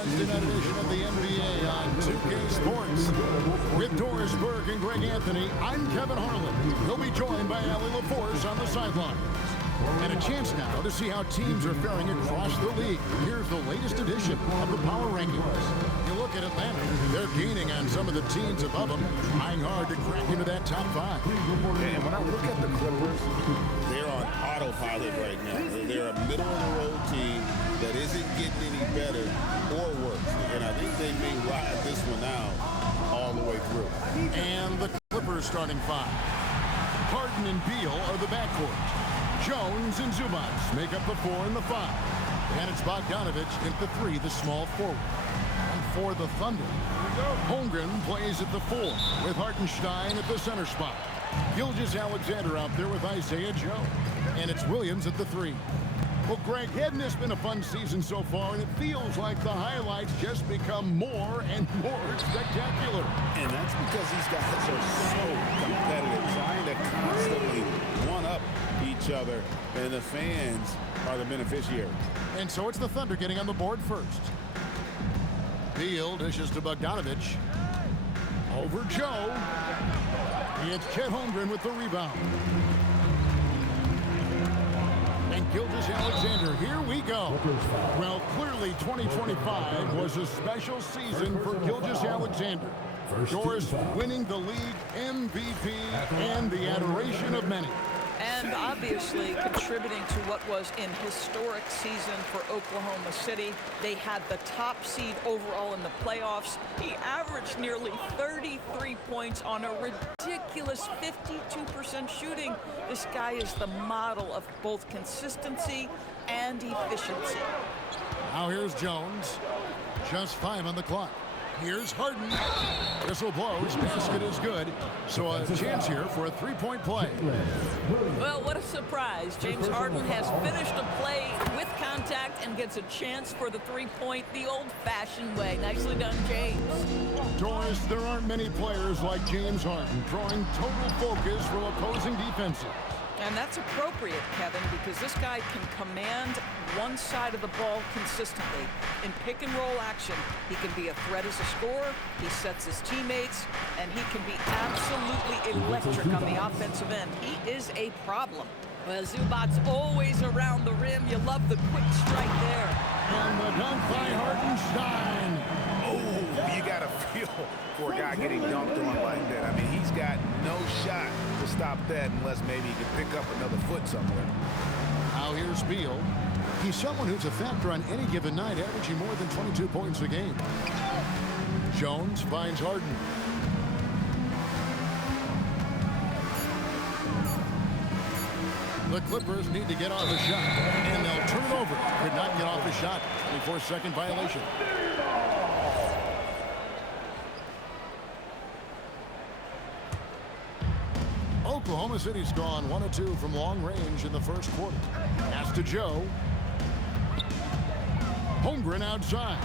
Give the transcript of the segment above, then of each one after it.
Wednesday night edition of the NBA on 2K Sports. With Doris Burke and Greg Anthony, I'm Kevin Harlan. He'll be joined by Allie LaForce on the sidelines. And a chance now to see how teams are faring across the league. Here's the latest edition of the Power Rankings. You look at Atlanta, they're gaining on some of the teams above them, trying hard to crack into that top five. And when I look at the Clippers, they're on autopilot right now. They're a middle-of-the-road team that isn't getting any better or worse. And I think they may ride this one out all the way through. And the Clippers starting five. Harden and Beal are the backcourt. Jones and Zubac make up the 4 and the 5. And it's Bogdanovich at the 3, the small forward. And for the Thunder, Holmgren plays at the 4 with Hartenstein at the center spot. Gilgeous-Alexander out there with Isaiah Joe. And it's Williams at the 3. Well, Greg, hadn't this been a fun season so far? And it feels like the highlights just become more and more spectacular. And that's because these guys are so competitive, trying to constantly one-up each other, and the fans are the beneficiaries. And so it's the Thunder getting on the board first. Beal dishes to Bogdanovich. Over Joe. It's Chet Holmgren with the rebound. And Gilgeous-Alexander, here we go. Well, clearly 2025 was a special season for Gilgeous-Alexander. Doris winning the league MVP and the adoration of many. And obviously contributing to what was an historic season for Oklahoma City. They had the top seed overall in the playoffs. He averaged nearly 33 points on a ridiculous 52% shooting. This guy is the model of both consistency and efficiency. Now here's Jones. Just 5 on the clock. Here's Harden. Whistle blows. Basket is good. So a chance here for a three-point play. Well, what a surprise. James Harden has finished a play with contact and gets a chance for the three-point the old-fashioned way. Nicely done, James. Doris, there aren't many players like James Harden, drawing total focus from opposing defenses. And that's appropriate, Kevin, because this guy can command one side of the ball consistently. In pick-and-roll action, he can be a threat as a scorer, he sets his teammates, and he can be absolutely electric on the offensive end. He is a problem. Well, Zubac's always around the rim. You love the quick strike there. And the dunk by Hartenstein. Oh, you got to feel for a guy getting dunked on like that. I mean, he's got no shot to stop that unless maybe he can pick up another foot somewhere. Now here's Beal. He's someone who's a factor on any given night, averaging more than 22 points a game. Jones finds Harden. The Clippers need to get off a shot, and they'll turn it over. Could not get off a shot. 24-second violation. Oklahoma City's gone 1 of 2 from long range in the first quarter. Pass to Joe. Holmgren outside.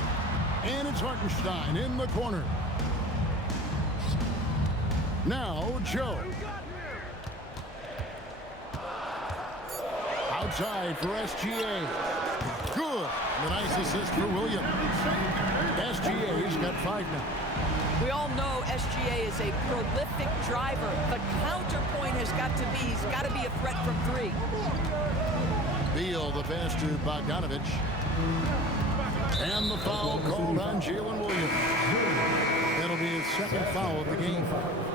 And it's Hartenstein in the corner. Now Joe. Outside for SGA. Good. A nice assist for Williams. SGA's got 5 now. We all know SGA is a prolific driver. The counterpoint has got to be, he's got to be a threat from 3. Beal, the pass to Bogdanovich. And the foul called on Jalen Williams. That'll be his second foul of the game.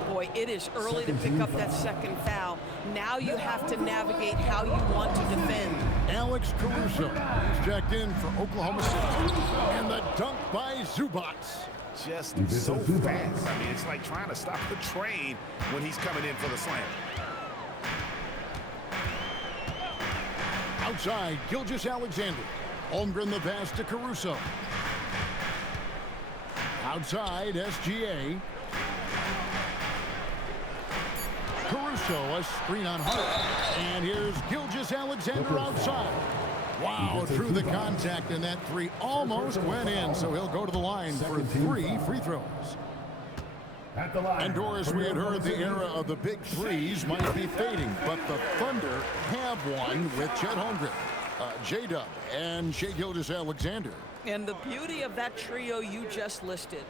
Boy, it is early to pick up that second foul. Now you have to navigate how you want to defend. Alex Caruso is checked in for Oklahoma City. And the dunk by Zubac. Just so fast. I mean, it's like trying to stop the train when he's coming in for the slam. Outside, Gilgeous-Alexander. Holmgren the pass to Caruso. Outside, SGA. Caruso, a screen on Hart. And here's Gilgeous-Alexander outside. Wow, through the contact, and that 3 almost went in, so he'll go to the line for 3 free throws. And Doris, we had heard the era of the big threes might be fading, but the Thunder have one with Chet Holmgren, J-Dub, and Shai Gilgeous-Alexander. And the beauty of that trio you just listed,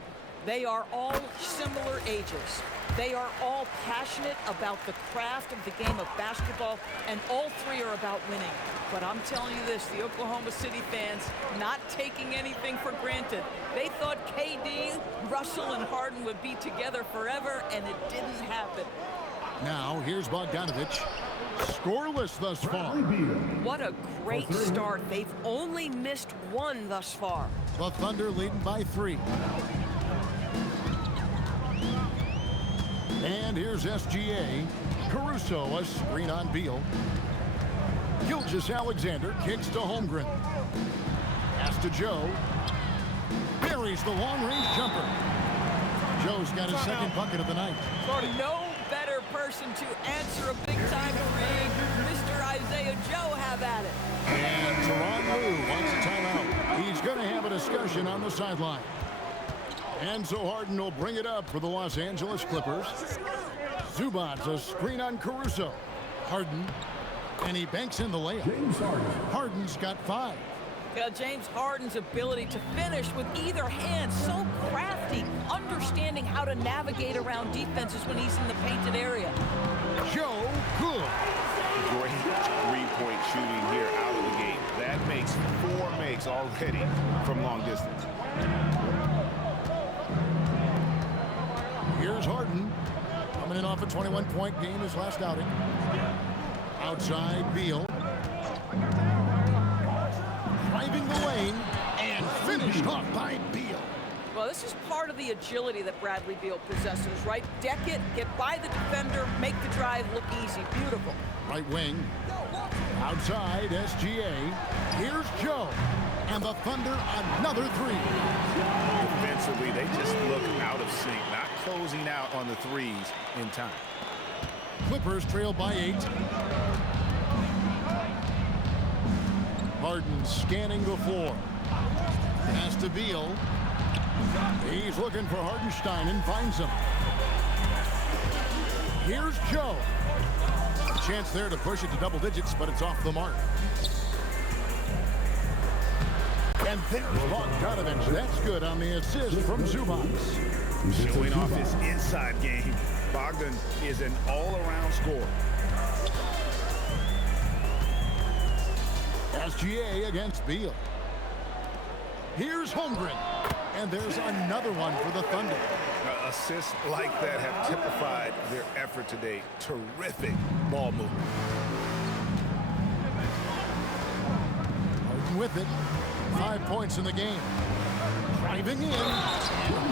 they are all similar ages. They are all passionate about the craft of the game of basketball, and all three are about winning. But I'm telling you this, the Oklahoma City fans not taking anything for granted. They thought KD, Russell, and Harden would be together forever, and it didn't happen. Now, here's Bogdanovich. Scoreless thus far. What a great start. They've only missed one thus far. The Thunder leading by 3. And here's SGA. Caruso, a screen on Beal. Gilgeous-Alexander kicks to Holmgren. Pass to Joe. Buries the long-range jumper. Joe's got his second bucket of the night. No better person to answer a big-time three. Mr. Isaiah Joe, have at it. And Teron Lue wants a timeout. He's going to have a discussion on the sideline. And so Harden will bring it up for the Los Angeles Clippers. Zubac's a screen on Caruso. Harden, and he banks in the layup. Harden's got 5. James Harden's ability to finish with either hand, so crafty, understanding how to navigate around defenses when he's in the painted area. Joe, good. Great three-point shooting here out of the gate. That makes 4 makes already from long distance. Here's Harden, coming in off a 21-point game his last outing. Outside, Beal. Driving the lane, and finished off by Beal. Well, this is part of the agility that Bradley Beal possesses, right? Deck it, get by the defender, make the drive look easy. Beautiful. Right wing. Outside, SGA. Here's Joe. And the Thunder, another 3. Defensively, they just look out of sync, not closing out on the threes in time. Clippers trail by 8. Harden scanning the floor. Pass to Beal. He's looking for Hardenstein and finds him. Here's Joe. A chance there to push it to double digits, but it's off the mark. And there's Bogdanovich. That's good on the assist from Zubac. Showing off his inside game. Bogdan is an all-around scorer. SGA against Beal. Here's Holmgren. And there's another one for the Thunder. Assists like that have typified their effort today. Terrific ball movement. Harden with it. 5 points in the game. Driving in. And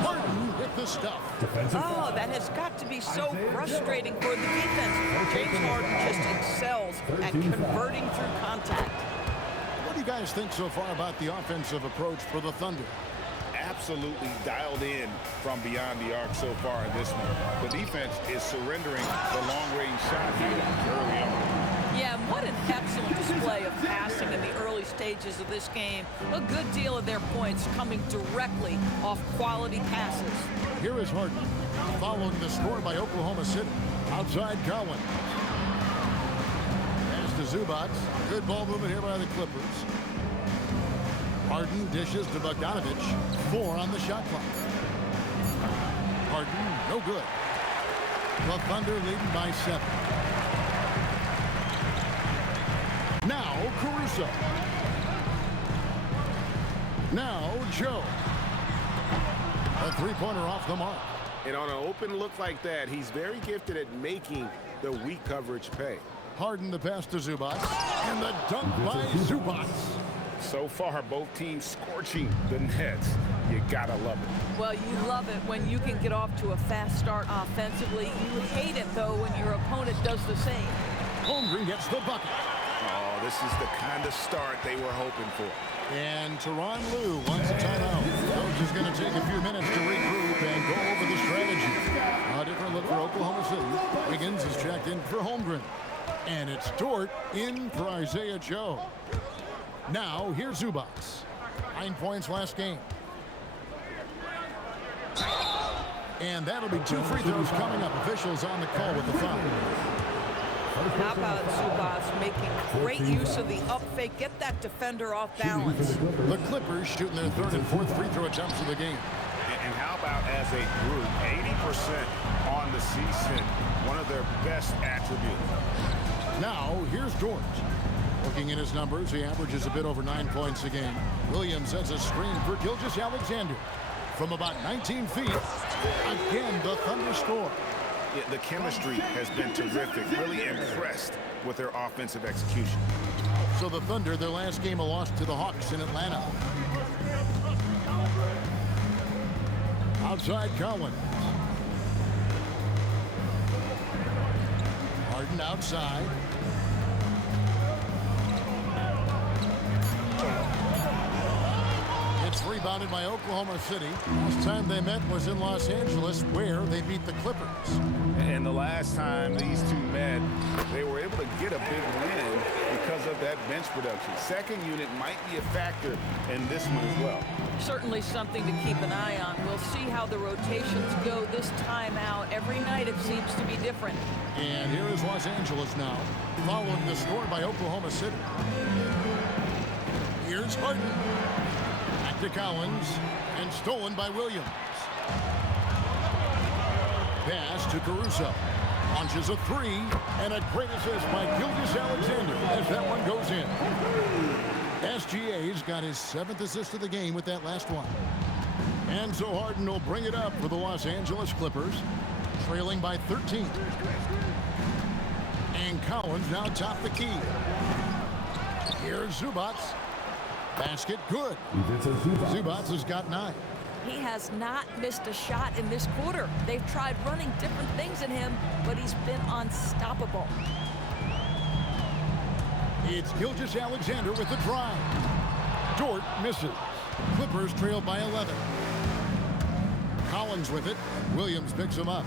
Harden hit the stuff. Oh, that has got to be so frustrating for the defense. James Harden just excels at converting through contact. What do you guys think so far about the offensive approach for the Thunder? Absolutely dialed in from beyond the arc so far in this one. The defense is surrendering the long-range shot here early on. Yeah, what an excellent display of passing in the early stages of this game. A good deal of their points coming directly off quality passes. Here is Harden, following the score by Oklahoma City. Outside Cowan. Pass to Zubac. Good ball movement here by the Clippers. Harden dishes to Bogdanovich. 4 on the shot clock. Harden, no good. The Thunder leading by 7. Now Caruso. Now Joe. A three-pointer off the mark. And on an open look like that, he's very gifted at making the weak coverage pay. Harden the pass to Zubac. And the dunk by Zubac. So far, both teams scorching the nets. You gotta love it. Well, you love it when you can get off to a fast start offensively. You hate it, though, when your opponent does the same. Holmgren gets the bucket. Oh, this is the kind of start they were hoping for. And Teron Lue wants a timeout. Coach is going to take a few minutes to regroup and go over the strategy. A different look for Oklahoma City. Wiggins is checked in for Holmgren. And it's Dort in for Isaiah Joe. Now, here's Zubac. 9 points last game. And that'll be 2 free throws coming up. Officials on the call with the foul. How about Zubats making great use of the up fake, get that defender off balance. The Clippers shooting their third and fourth free throw attempts of the game. And how about as a group, 80% on the season, one of their best attributes. Now, here's George. Looking at his numbers, he averages a bit over 9 points a game. Williams has a screen for Gilgeous-Alexander. From about 19 feet, again, the Thunder score. Yeah, the chemistry has been terrific. Really impressed with their offensive execution. So the Thunder, their last game, a loss to the Hawks in Atlanta. Outside Collins. Harden outside. It's rebounded by Oklahoma City. Last time they met was in Los Angeles, where they beat the Clippers. And the last time these two met, they were able to get a big win because of that bench production. Second unit might be a factor in this one as well. Certainly something to keep an eye on. We'll see how the rotations go this time out. Every night it seems to be different. And here is Los Angeles now, following the score by Oklahoma City. Here's Harden. Back to Collins, and stolen by Williams. Pass to Caruso. Launches a three, and a great assist by Gilgeous-Alexander as that one goes in. SGA's got his 7th assist of the game with that last one. And so Harden will bring it up for the Los Angeles Clippers, trailing by 13. And Collins now top the key. Here's Zubats. Basket good. Zubats has got 9. He has not missed a shot in this quarter. They've tried running different things in him, but he's been unstoppable. It's Gilgeous-Alexander with the drive. Dort misses. Clippers trail by 11. Collins with it. Williams picks him up.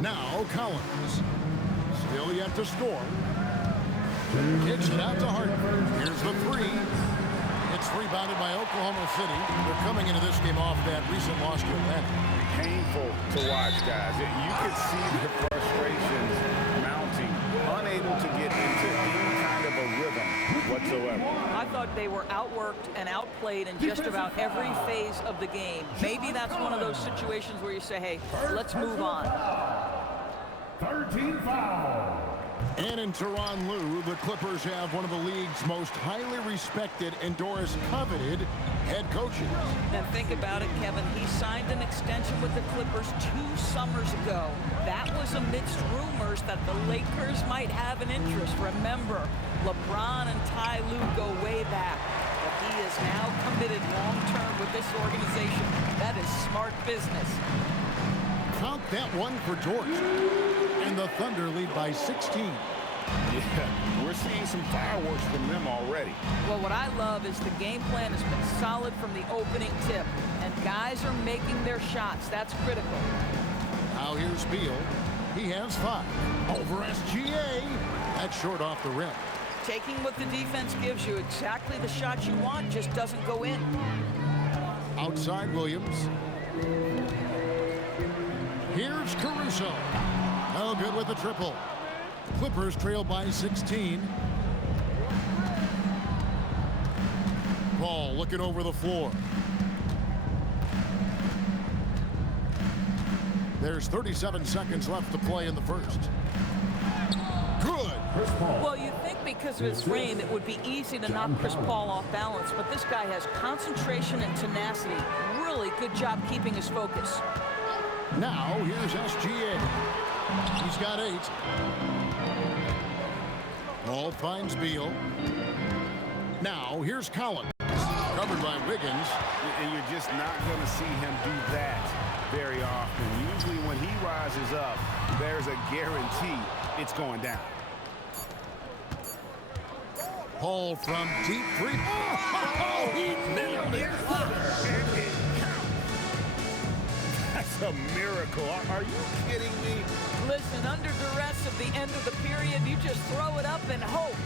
Now Collins. Still yet to score. Kicks it out to Harden. Here's the three. It's rebounded by Oklahoma City. They're coming into this game off that recent loss to Atlanta. Painful to watch, guys. You could see the frustrations mounting, unable to get into any kind of a rhythm whatsoever. I thought they were outworked and outplayed in just about every phase of the game. Maybe that's one of those situations where you say, hey, let's move on. 13 foul. And in Tyronn Lue, the Clippers have one of the league's most highly respected and Doris coveted head coaches. And think about it, Kevin. He signed an extension with the Clippers 2 summers ago. That was amidst rumors that the Lakers might have an interest. Remember, LeBron and Ty Lue go way back. But he is now committed long-term with this organization. That is smart business. Count that one for George. And the Thunder lead by 16. Yeah, we're seeing some fireworks from them already. Well, what I love is the game plan has been solid from the opening tip. And guys are making their shots. That's critical. Now here's Beal. He has 5. Over SGA. That's short off the rim. Taking what the defense gives you, exactly the shot you want, just doesn't go in. Outside Williams. Here's Caruso. No good with the triple. Clippers trail by 16. Ball looking over the floor. There's 37 seconds left to play in the first. Good. Well, you'd think because of his frame, it would be easy to knock Chris Paul off balance, but this guy has concentration and tenacity. Really good job keeping his focus. Now, here's SGA. He's got 8. Ball finds Beal. Now, here's Collins. Covered by Wiggins. And you're just not going to see him do that very often. Usually when he rises up, there's a guarantee it's going down. Paul from deep 3. Oh, he nailed it. That's a miracle. Are you kidding me? Listen, under duress at the end of the period, you just throw it up and hope.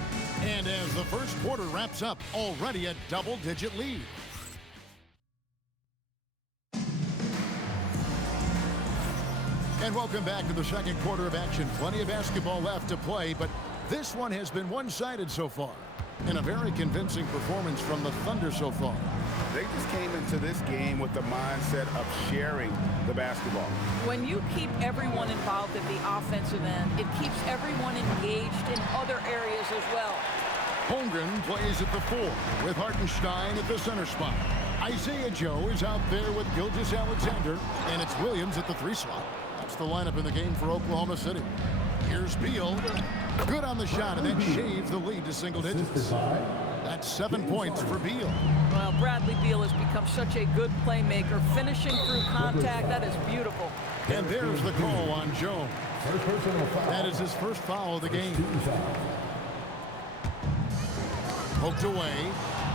And as the first quarter wraps up, already a double-digit lead. And welcome back to the second quarter of action. Plenty of basketball left to play, but this one has been one-sided so far. And a very convincing performance from the Thunder so far. They just came into this game with the mindset of sharing the basketball. When you keep everyone involved at the offensive end, it keeps everyone engaged in other areas as well. Holmgren plays at the 4 with Hartenstein at the center spot. Isaiah Joe is out there with Gilgeous-Alexander, and it's Williams at the 3 slot. That's the lineup in the game for Oklahoma City. Here's Beal. Good on the shot, and that shaves the lead to single digits. That's 7 points for Beal. Well, Bradley Beal has become such a good playmaker, finishing through contact. That is beautiful. And there's the call on Jones. That is his first foul of the game. Poked away.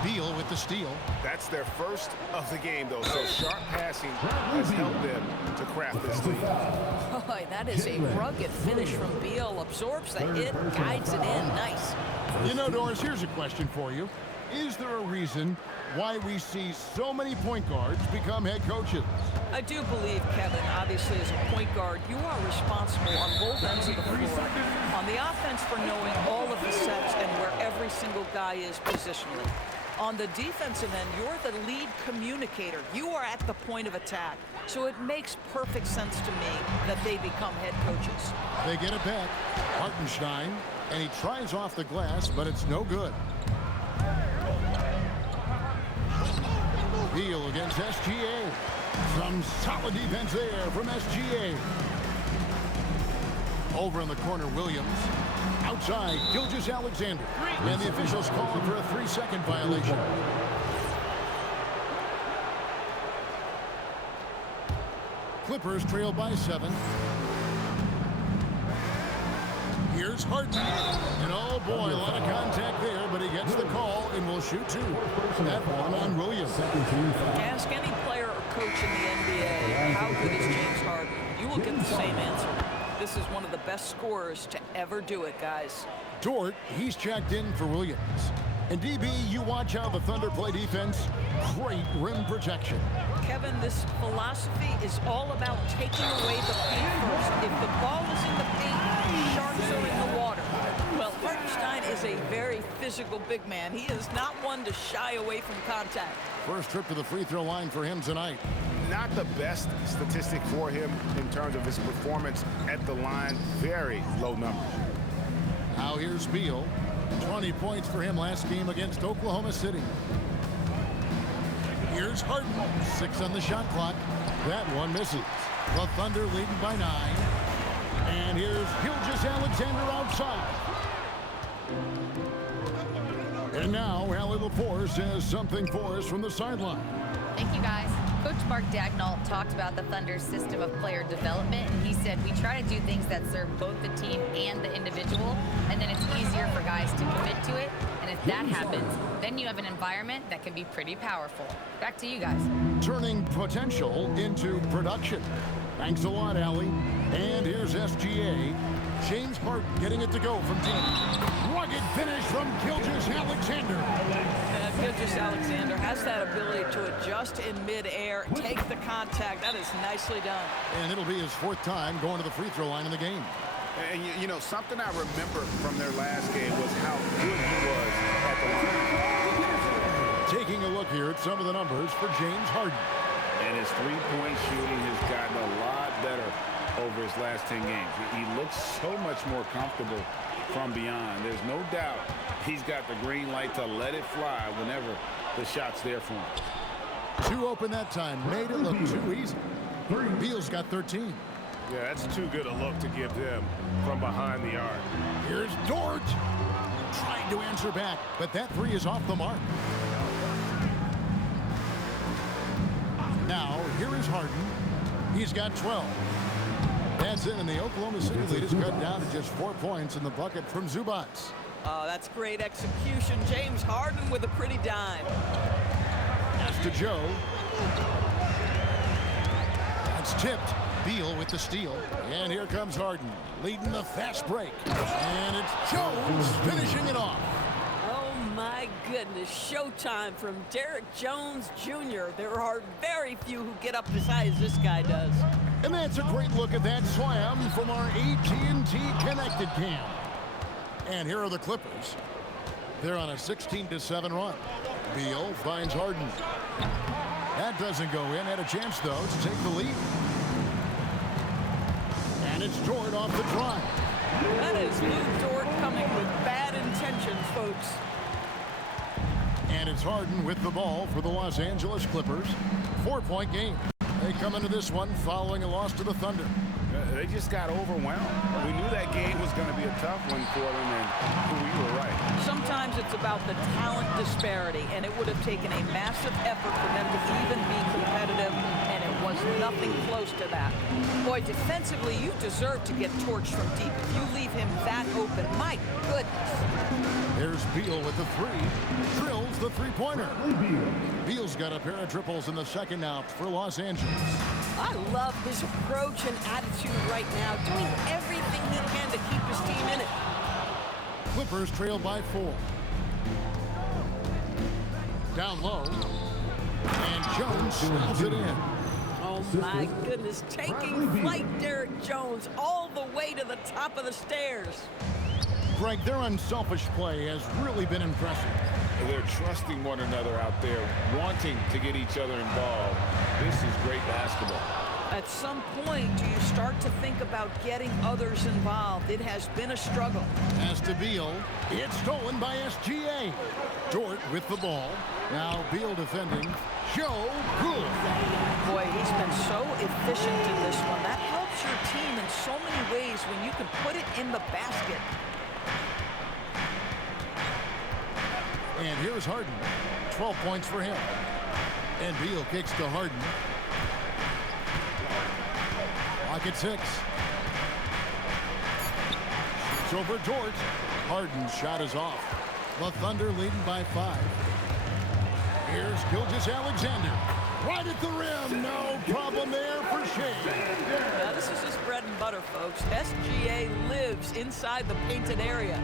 Beal with the steal. That's their first of the game, though, so sharp passing has helped them to craft this lead. Boy, that is a rugged finish from Beal. Absorbs the hit, guides it in. Nice. You know, Doris, here's a question for you. Is there a reason why we see so many point guards become head coaches? I do believe, Kevin, obviously as a point guard, you are responsible on both ends of the floor. On the offense for knowing all of the sets and where every single guy is positionally. On the defensive end, you're the lead communicator. You are at the point of attack. So it makes perfect sense to me that they become head coaches. They get it back. Hartenstein, and he tries off the glass, but it's no good. Beal against SGA. Some solid defense there from SGA. Over in the corner, Williams. Outside, Gilgeous-Alexander. And the officials calling for a 3-second violation. Clippers trail by 7. Here's Harden. And oh boy, a lot of contact there, but he gets the call and will shoot 2. That one on Williams. Ask any player or coach in the NBA, how good is James Harden? You will get the same answer. This is one of the best scorers to ever do it, guys. Dort, he's checked in for Williams. And DB, you watch how the Thunder play defense. Great rim protection. Kevin, this philosophy is all about taking away the paint first. If the ball is in the paint, sharks are in the water. Well, Hartenstein is a very physical big man. He is not one to shy away from contact. First trip to the free throw line for him tonight. Not the best statistic for him in terms of his performance at the line. Very low numbers. Now here's Beal. 20 points for him last game against Oklahoma City. Here's Harden. 6 on the shot clock. That one misses. The Thunder leading by 9. And here's Gilgeous-Alexander outside. And now Allie LaForce has something for us from the sideline. Thank you, guys. Coach Mark Dagnall talked about the Thunder's system of player development, and he said, we try to do things that serve both the team and the individual, and then it's easier for guys to commit to it. And if that happens, then you have an environment that can be pretty powerful. Back to you guys. Turning potential into production. Thanks a lot, Allie. And here's SGA. James Harden getting it to go from deep. Rugged finish from Gilgeous-Alexander. Gilgeous-Alexander has that ability to adjust in midair, take the contact. That is nicely done. And it'll be his 4th time going to the free throw line in the game. And, you know, something I remember from their last game was how good he was at the line. Taking a look here at some of the numbers for James Harden. And his three-point shooting has gotten a lot better over his last 10 games. He looks so much more comfortable from beyond. There's no doubt he's got the green light to let it fly whenever the shot's there for him. 2 open that time. Made it look too easy. Beal's got 13. Yeah, that's too good a look to give them from behind the arc. Here's Dort. Trying to answer back, but that 3 is off the mark. Now, here is Harden. He's got 12. That's in, and the Oklahoma City lead is cut down to just 4 points in the bucket from Zubac. Oh, that's great execution. James Harden with a pretty dime. Pass to Joe. That's tipped. Beal with the steal. And here comes Harden, leading the fast break. And it's Jones finishing it off. Oh, my goodness. Showtime from Derrick Jones Jr. There are very few who get up as high as this guy does. And that's a great look at that slam from our AT&T Connected Cam. And here are the Clippers. They're on a 16-7 run. Beal finds Harden. That doesn't go in. Had a chance, though, to take the lead. And it's Dort off the drive. That is Lou Dort coming with bad intentions, folks. And it's Harden with the ball for the Los Angeles Clippers. 4-point game. They come into this one following a loss to the Thunder. They just got overwhelmed. We knew that game was going to be a tough one for them, and we were right. Sometimes it's about the talent disparity, and it would have taken a massive effort for them to even be competitive, and it was nothing close to that. Boy, defensively, you deserve to get torched from deep. If you leave him that open, my goodness. There's Beal with the three. Drills the three-pointer. Beal's got a pair of triples in the second out for Los Angeles. I love his approach and attitude right now, doing everything he can to keep his team in it. Clippers trail by 4. Down low. And Jones slams it in. Oh, my goodness. Taking flight, Derek Jones, all the way to the top of the stairs. Greg, their unselfish play has really been impressive. They're trusting one another out there, wanting to get each other involved. This is great basketball. At some point, do you start to think about getting others involved? It has been a struggle. As to Beal, it's stolen by SGA. Dort with the ball. Now Beal defending. Joe good. Boy, he's been so efficient in this one. That helps your team in so many ways when you can put it in the basket. And here's Harden. 12 points for him. And Beal kicks to Harden. Clock at 6. Shoots over Dort. Harden's shot is off. The Thunder leading by 5. Here's Gilgeous-Alexander. Right at the rim. No problem there for Shea. Now, this is his bread and butter, folks. SGA lives inside the painted area.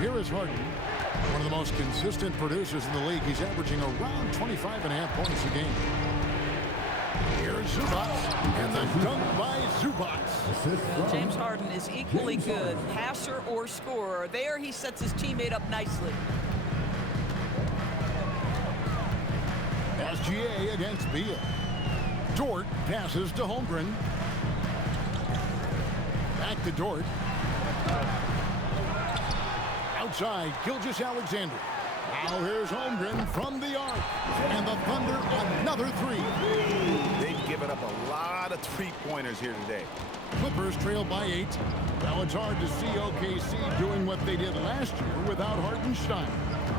Here is Harden, one of the most consistent producers in the league. He's averaging around 25.5 points a game. Here's Zubac, and the dunk by Zubac. James Harden is equally good, passer or scorer. There he sets his teammate up nicely. SGA against Beal. Dort passes to Holmgren. Back to Dort. Outside, Gilgeous-Alexander. Now here's Holmgren from the arc. And the Thunder another 3. They've given up a lot of three-pointers here today. Clippers trail by 8. Now it's hard to see OKC doing what they did last year without Hartenstein.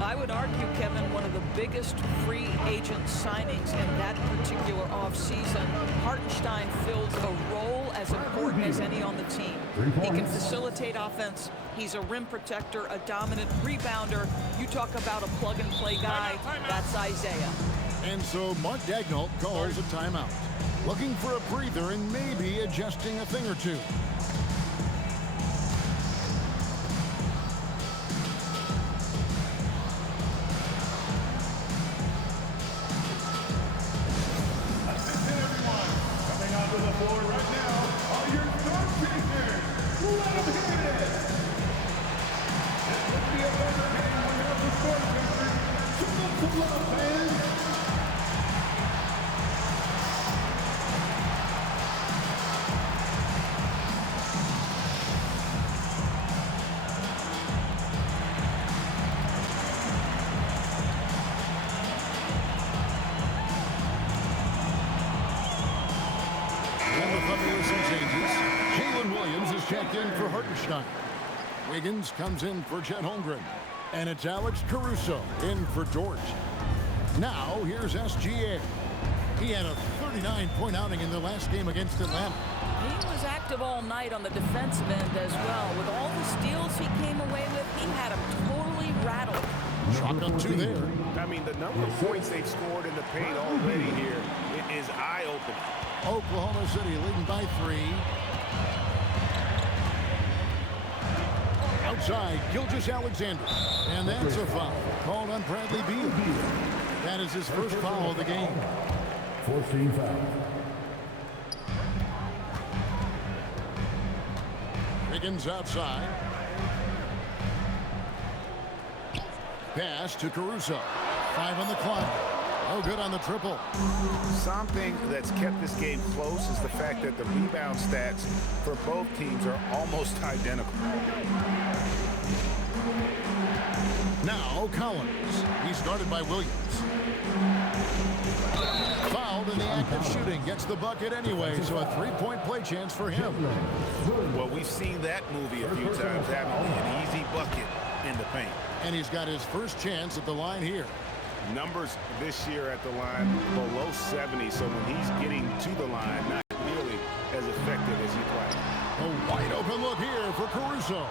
I would argue, Kevin, one of the biggest free agent signings in that particular offseason. Hartenstein fills a role as important as any on the team. He can facilitate offense. He's a rim protector, a dominant rebounder. You talk about a plug-and-play guy, that's Isaiah. And so Mark Daigneault calls a timeout, looking for a breather and maybe adjusting a thing or two. Checked in for Hartenstein. Wiggins comes in for Chet Holmgren. And it's Alex Caruso in for Dort. Now here's SGA. He had a 39-point outing in their last game against Atlanta. He was active all night on the defensive end as well. With all the steals he came away with, he had him totally rattled. Shotgun 2 there. I mean, the number of points they've scored in the paint already here is eye-opening. Oklahoma City leading by 3. Outside, Gilgeous-Alexander. And that's a foul called on Bradley Beal. That is his first foul of the game. 14 foul. Wiggins outside. Pass to Caruso. 5 on the clock. No good on the triple. Something that's kept this game close is the fact that the rebound stats for both teams are almost identical. Now Collins. He's guarded by Williams. Fouled in the act of shooting. Gets the bucket anyway, so a three-point play chance for him. Well, we've seen that movie a few times, having an easy bucket in the paint. And he's got his first chance at the line here. Numbers this year at the line below 70, so when he's getting to the line, not nearly as effective as he played. A wide open look here for Caruso.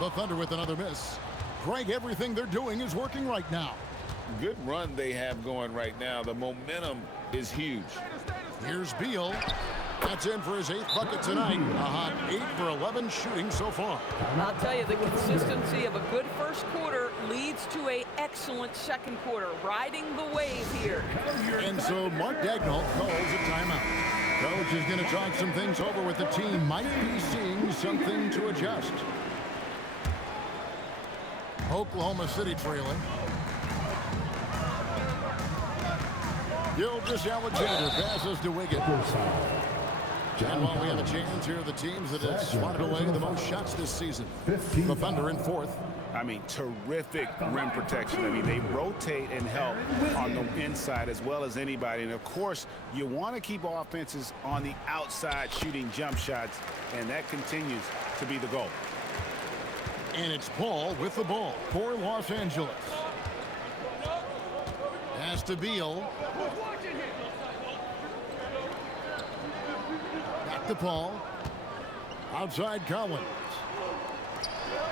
The Thunder with another miss. Greg, everything they're doing is working right now. Good run they have going right now. The momentum is huge. Here's Beal. That's in for his 8th bucket tonight. A hot 8 for 11 shooting so far. I'll tell you, the consistency of a good first quarter leads to an excellent second quarter. Riding the wave here. And so Mark Daigneault calls a timeout. Coach is going to talk some things over with the team. Might be seeing something to adjust. Oklahoma City trailing. Gilgeous-Alexander passes to Wiggins. And while we have a chance, here are the teams that have swatted away the most shots this season. The Thunder in 4th. I mean, terrific rim protection. I mean, they rotate and help on the inside as well as anybody. And, of course, you want to keep offenses on the outside shooting jump shots, and that continues to be the goal. And it's Paul with the ball for Los Angeles. Pass to Beal. Back to Paul. Outside Collins.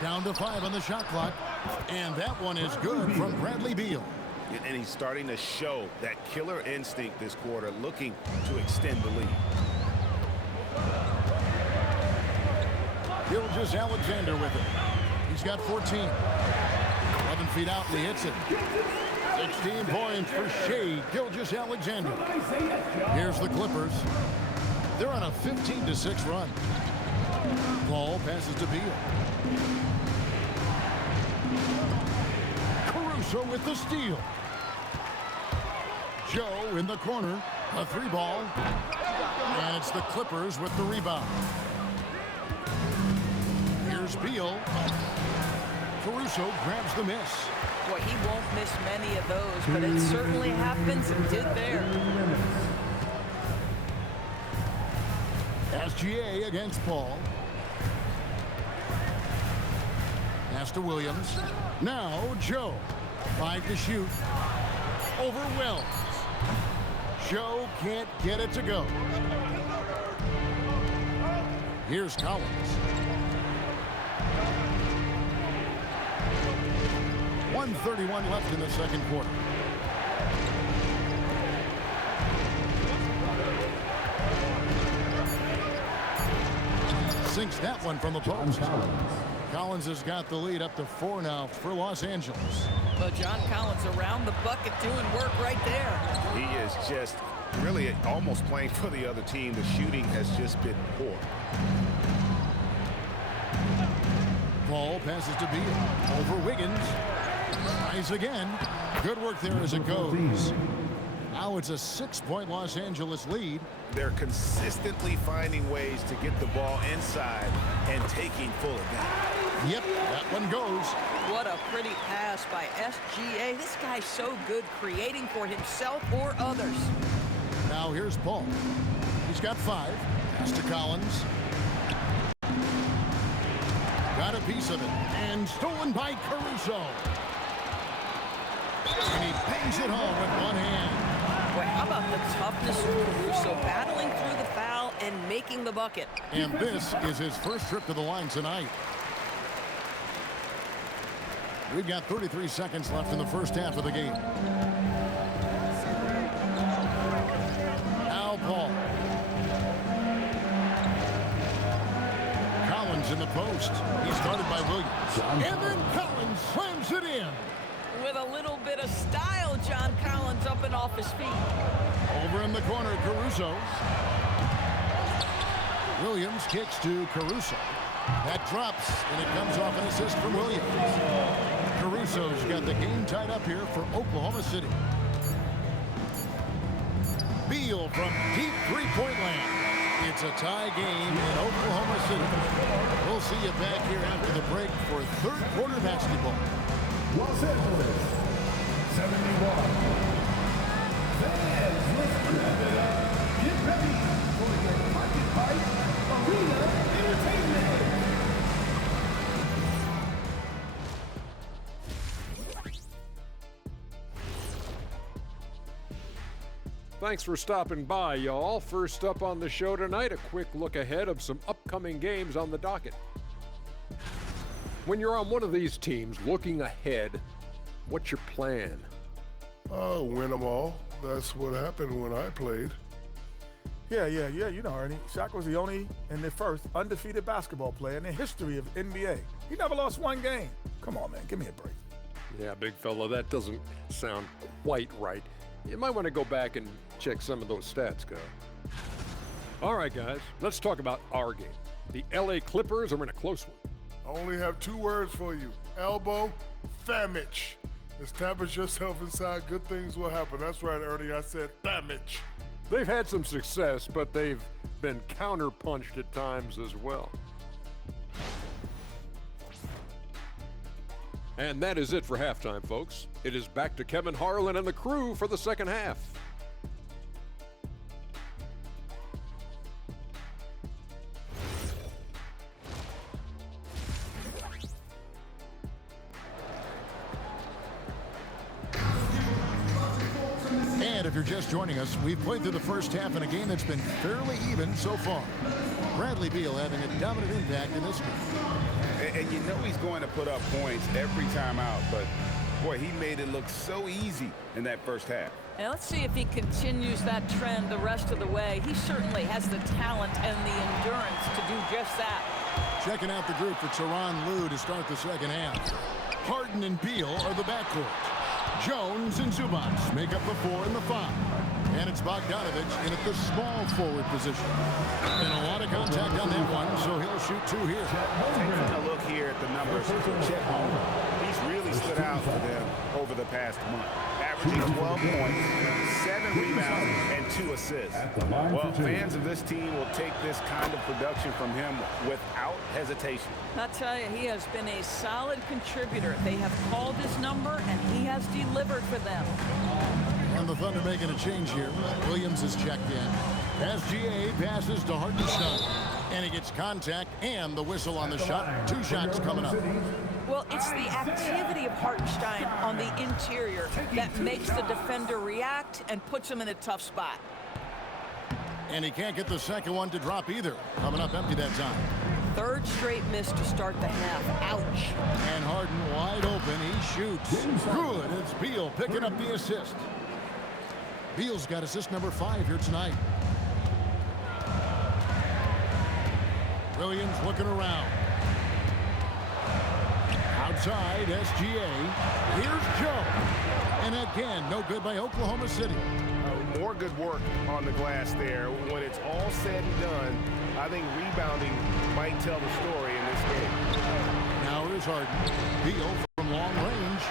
Down to 5 on the shot clock. And that one is good from Bradley Beal. And he's starting to show that killer instinct this quarter, looking to extend the lead. Gilgeous-Alexander with it. He's got 14. 11 feet out and he hits it. 16 points for Shea Gilgeous-Alexander. Here's the Clippers. They're on a 15-6 run. Paul passes to Beal. Caruso with the steal. Joe in the corner. A 3-ball. And it's the Clippers with the rebound. Here's Beal. Caruso grabs the miss. Boy, he won't miss many of those, but it certainly happens and did there. SGA against Paul. Pass to Williams. Now Joe. 5 to shoot. Overwhelmed. Joe can't get it to go. Here's Collins. .131 left in the second quarter. Sinks that one from the post. Collins has got the lead up to 4 now for Los Angeles. Well, John Collins around the bucket doing work right there. He is just really almost playing for the other team. The shooting has just been poor. Paul passes to Beal. Over Wiggins. Tries again. Good work there as it goes. Now it's a 6-point Los Angeles lead. They're consistently finding ways to get the ball inside and taking full advantage. Yep, that one goes. What a pretty pass by SGA. This guy's so good creating for himself or others. Now here's Paul. He's got 5. Pass to Collins. Got a piece of it. And stolen by Caruso. And he bangs it home with one hand. Boy, how about the toughness of Caruso battling through the foul and making the bucket. And this is his first trip to the line tonight. We've got 33 seconds left in the first half of the game. Now Paul. Collins in the post. He's guarded by Williams. And then Collins slams it in. with a little bit of style. John Collins up and off his feet. Over in the corner, Caruso. Williams kicks to Caruso. That drops, and it comes off an assist from Williams. Caruso's got the game tied up here for Oklahoma City. Beal from deep three-point land. It's a tie game in Oklahoma City. We'll see you back here after the break for third quarter basketball. Los Angeles, 71. Fans, let's wrap it up. Get ready for your Pocket Fight Arena Entertainment. Thanks for stopping by, y'all. First up on the show tonight, a quick look ahead of some upcoming games on the docket. When you're on one of these teams looking ahead, what's your plan? Win them all. That's what happened when I played. Yeah, you know, Ernie. Shaq was the only and the first undefeated basketball player in the history of NBA. He never lost one game. Come on, man, give me a break. Yeah, big fella, that doesn't sound quite right. You might want to go back and check some of those stats, Go. All right, guys, let's talk about our game. The LA Clippers are in a close one. I only have 2 words for you. Elbow, famich. Establish yourself inside, good things will happen. That's right, Ernie, I said famich. They've had some success, but they've been counterpunched at times as well. And that is it for halftime, folks. It is back to Kevin Harlan and the crew for the second half. And if you're just joining us, we've played through the first half in a game that's been fairly even so far. Bradley Beal having a dominant impact in this one. And you know he's going to put up points every time out, but boy, he made it look so easy in that first half. And let's see if he continues that trend the rest of the way. He certainly has the talent and the endurance to do just that. Checking out the group for Tyronn Lue to start the second half. Harden and Beal are the backcourt. Jones and Zubac make up the 4 and the 5. And it's Bogdanovich in at the small forward position. And a lot of contact on that one, so he'll shoot 2 here. Taking a look here at the numbers, Chet Holmgren, he's really stood out for them over the past month. Averaging 12 points, 7 rebounds, and 2 assists. Well, fans of this team will take this kind of production from him without hesitation. I'll tell you, he has been a solid contributor. They have called his number, and he has delivered for them. And the Thunder making a change here. Williams is checked in. SGA passes to Hartenstein. And he gets contact and the whistle on the shot. 2 shots coming up. Well, it's the activity of Hartenstein on the interior that makes the defender react and puts him in a tough spot. And he can't get the second one to drop either. Coming up empty that time. 3rd straight miss to start the half. Ouch. And Harden wide open. He shoots. Good. It's Beal picking up the assist. Beal's got assist number 5 here tonight. Williams looking around. Outside, SGA. Here's Joe. And again, no good by Oklahoma City. More good work on the glass there. When it's all said and done, I think rebounding might tell the story in this game. Now here's Harden. Beal from long range.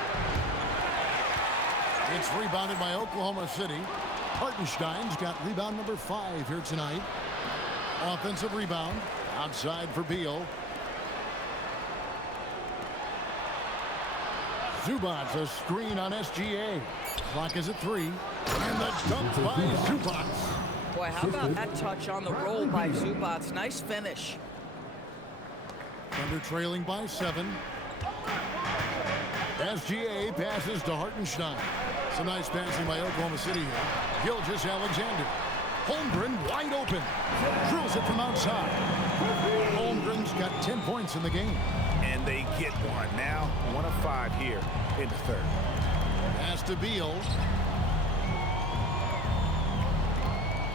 It's rebounded by Oklahoma City. Hartenstein's got rebound number 5 here tonight. Offensive rebound. Outside for Beal. Zubac, a screen on SGA. Clock is at 3. And the dunk by Zubac. Boy, how about that touch on the roll by Zubac? Nice finish. Thunder trailing by 7. SGA passes to Hartenstein. Some nice passing by Oklahoma City here. Gilgeous-Alexander. Holmgren wide open. Drills it from outside. Holmgren's got 10 points in the game. And they get one now. 1 of 5 here in the 3rd. Pass to Beal.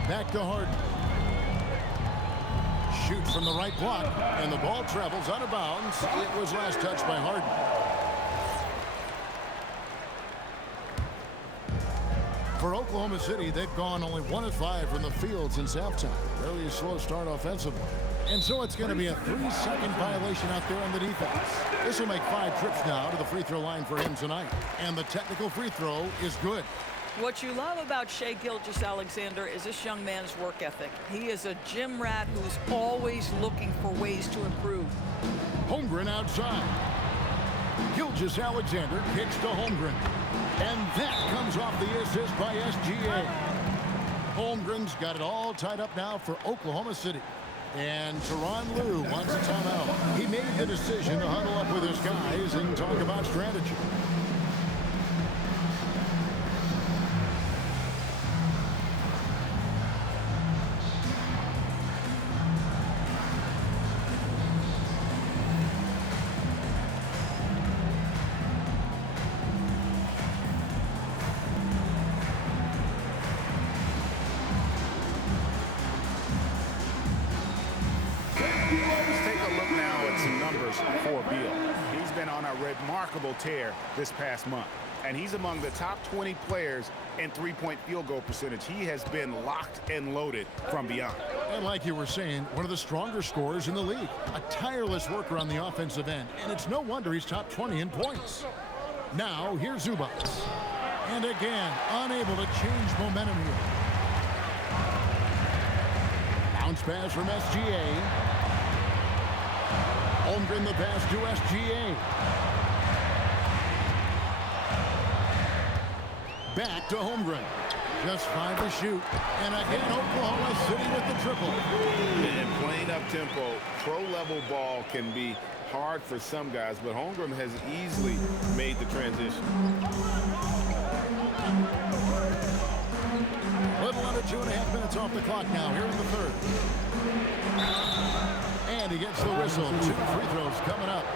Back to Harden. Shoots from the right block. And the ball travels out of bounds. It was last touched by Harden. For Oklahoma City, they've gone only 1 of 5 from the field since halftime. Very slow start offensively. And so it's going to be a 3-second violation out there on the defense. This will make 5 trips now to the free throw line for him tonight. And the technical free throw is good. What you love about Shai Gilgeous-Alexander is this young man's work ethic. He is a gym rat who's always looking for ways to improve. Holmgren outside. Gilgeous-Alexander kicks to Holmgren. And that comes off the assist by SGA. Holmgren's got it all tied up now for Oklahoma City. And Tyronn Lue wants a timeout. He made the decision to huddle up with his guys and talk about strategy. Remarkable tear this past month, and he's among the top 20 players in three-point field goal percentage. He has been locked and loaded from beyond. And like you were saying, one of the stronger scorers in the league, a tireless worker on the offensive end, and it's no wonder he's top 20 in points. Now here's Zubac, and again unable to change momentum here. Bounce pass from SGA. Holmgren the pass to SGA. Back to Holmgren. Just 5 to shoot. And again, Oklahoma City with the triple. And playing up tempo, pro-level ball can be hard for some guys, but Holmgren has easily made the transition. Little under 2.5 minutes off the clock now here in the third. And he gets the whistle. 2 free throws coming up.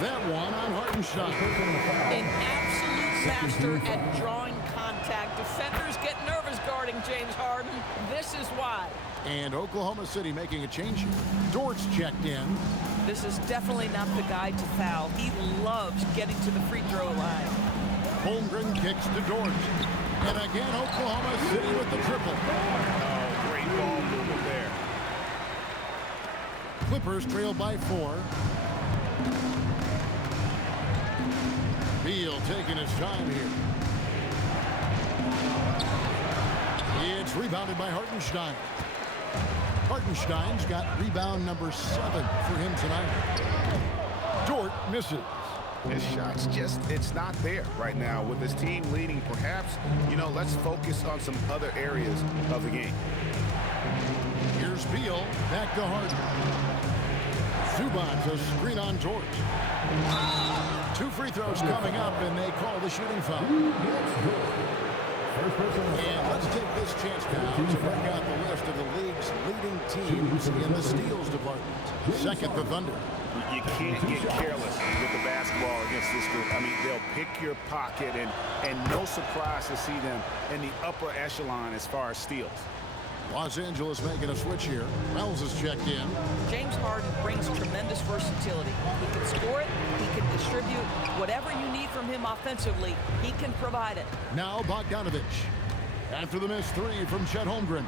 That one on Hartenstein. An absolute master at drawing contact. Defenders get nervous guarding James Harden. This is why. And Oklahoma City making a change here. Dort's checked in. This is definitely not the guy to foul. He loves getting to the free throw line. Holmgren kicks to Dort. And again, Oklahoma City with the triple. Oh, great ball movement there. Clippers trail by 4. Beal taking his time here. It's rebounded by Hartenstein. Hartenstein's got rebound number 7 for him tonight. Dort misses. His shot's just, it's not there right now. With his team leading, perhaps, let's focus on some other areas of the game. Here's Beal, back to Harden. Zubac, a screen on Dort. 2 free throws coming up, and they call the shooting foul. And let's take this chance now to bring out the list of the league's leading teams in the steals department. Second, the Thunder. You can't get careless with the basketball against this group. I mean, they'll pick your pocket, and no surprise to see them in the upper echelon as far as steals. Los Angeles making a switch here. Wells is checked in. James Harden brings tremendous versatility. He can score it, he can distribute. Whatever you need from him offensively, he can provide it. Now Bogdanovic. After the missed 3 from Chet Holmgren.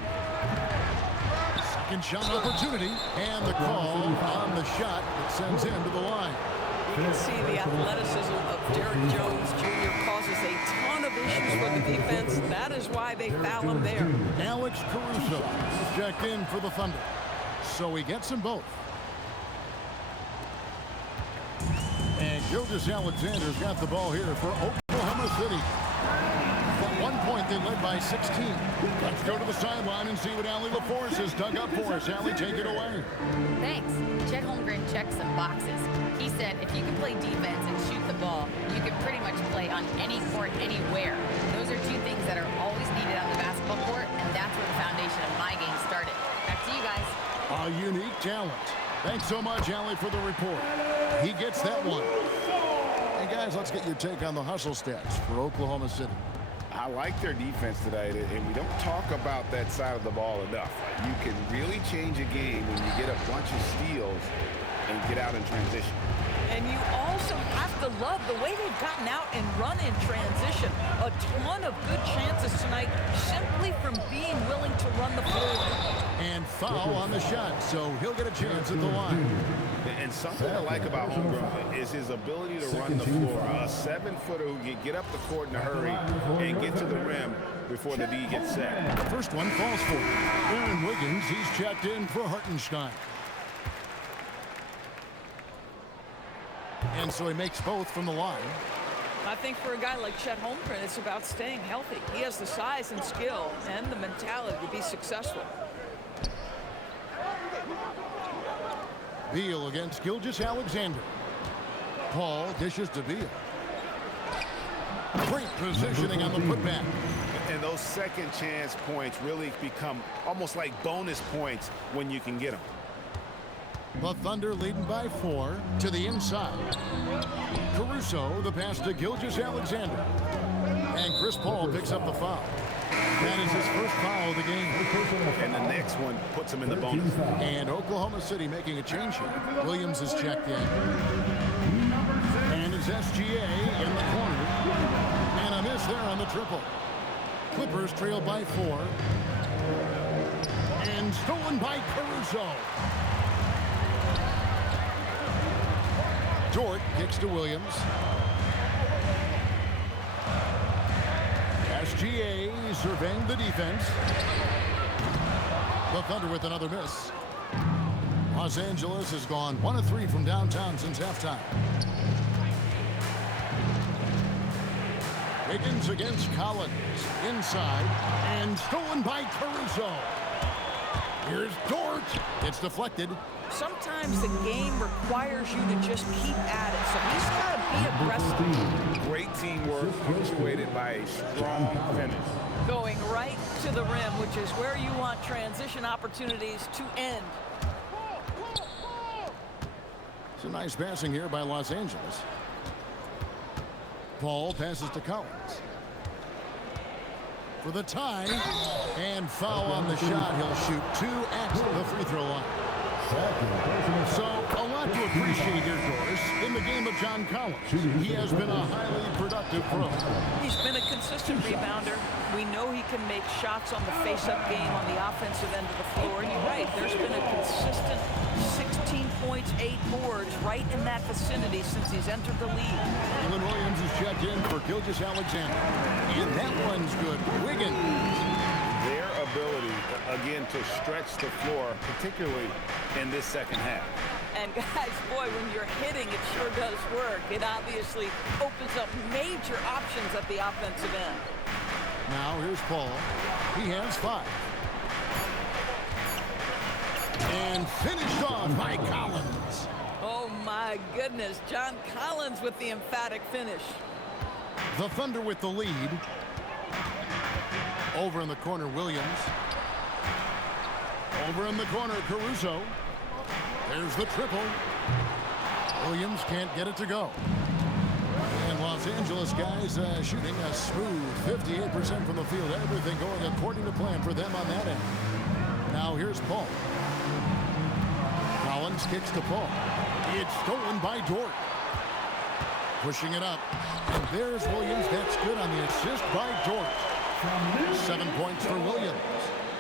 Second shot opportunity, and the call on the shot that sends him to the line. You can see the athleticism of Derrick Jones Jr. causes a ton of issues for the defense. That is why they foul him there. Alex Caruso is checked in for the Thunder. So he gets them both. And Gilgeous-Alexander's got the ball here for Oklahoma City. At one point, they led by 16. Let's go to the sideline and see what Allie LaForce has dug up for us. Allie, take it away. Thanks. Chet Holmgren checked some boxes. He said if you can play defense and shoot the ball, you can pretty much play on any court, anywhere. Those are 2 things that are always needed on the basketball court, and that's where the foundation of my game started. Back to you guys. A unique talent. Thanks so much, Allie, for the report. He gets that one. Hey, guys, let's get your take on the hustle stats for Oklahoma City. I like their defense tonight, and we don't talk about that side of the ball enough. You can really change a game when you get a bunch of steals and get out in transition. And you also have to love the way they've gotten out and run in transition. A ton of good chances tonight simply from being willing to run the floor. And foul on the shot, so he'll get a chance at the line. And something I like about Holmgren is his ability to run the floor. A 7-footer who can get up the court in a hurry and get to the rim before the D gets set. The first one falls for Aaron Wiggins. He's checked in for Hartenstein. And so he makes both from the line. I think for a guy like Chet Holmgren, it's about staying healthy. He has the size and skill and the mentality to be successful. Beal against Gilgeous-Alexander. Paul dishes to Beal. Great positioning on the putback. And those second chance points really become almost like bonus points when you can get them. The Thunder leading by 4 to the inside. Caruso, the pass to Gilgeous-Alexander. And Chris Paul picks up the foul. That is his first foul of the game. And the next one puts him in the bonus. And Oklahoma City making a change here. Williams is checked in. And it's SGA in the corner. And a miss there on the triple. Clippers trail by 4. And stolen by Caruso. Dort kicks to Williams. SGA surveying the defense. The Thunder with another miss. Los Angeles has gone 1 of 3 from downtown since halftime. Wiggins against Collins. Inside. And stolen by Caruso. Here's Dort. It's deflected. Sometimes the game requires you to just keep at it, so he's got to be aggressive. Great teamwork punctuated by a strong finish. Going right to the rim, which is where you want transition opportunities to end. It's a nice passing here by Los Angeles. Paul passes to Collins. For the tie, and foul on the shot. He'll shoot 2 at the free throw line. So, a lot to appreciate here, Doris, in the game of John Collins. He has been a highly productive pro. He's been a consistent rebounder. We know he can make shots on the face-up game on the offensive end of the floor. And you're right, there's been a consistent 16 points, 8 boards right in that vicinity since he's entered the league. Jalen Williams is checked in for Gilgeous-Alexander. And that one's good. Wiggins. Their ability, again, to stretch the floor, particularly in this second half. And guys, boy, when you're hitting, it sure does work. It obviously opens up major options at the offensive end. Now here's Paul. He has 5. And finished off by Collins. Oh my goodness, John Collins with the emphatic finish. The Thunder with the lead. Over in the corner, Williams. Over in the corner, Caruso. There's the triple. Williams can't get it to go. And Los Angeles guys shooting a smooth 58% from the field. Everything going according to plan for them on that end. Now here's Paul. Collins kicks to Paul. It's stolen by Dort. Pushing it up. And there's Williams. That's good on the assist by Dort. 7 points for Williams.